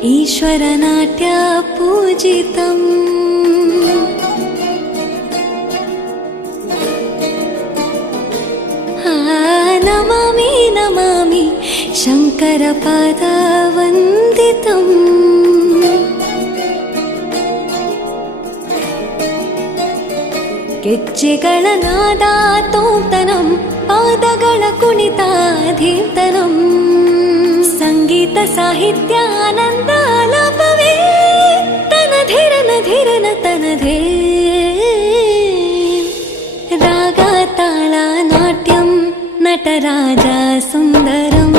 ईश्वरनाट्य पूजितम् नमामि नमामि शङ्करपादवन्दितम् ಗೆಜ್ಜೆಗಳ ನಾದ ತೋಂತನಂ ಪಾದಗಳ ಕುಣಿತಾಧೀರ್ತನಂ ಸಂಗೀತ ಸಾಹಿತ್ಯ ಆನಂದ ಆಲಾಪವೇ ತನಧೀರನ ಧೀರನ ತನಧೇ ರಾಗ ತಾಳ ನಾಟ್ಯಂ ನಟರಾಜ ಸುಂದರಂ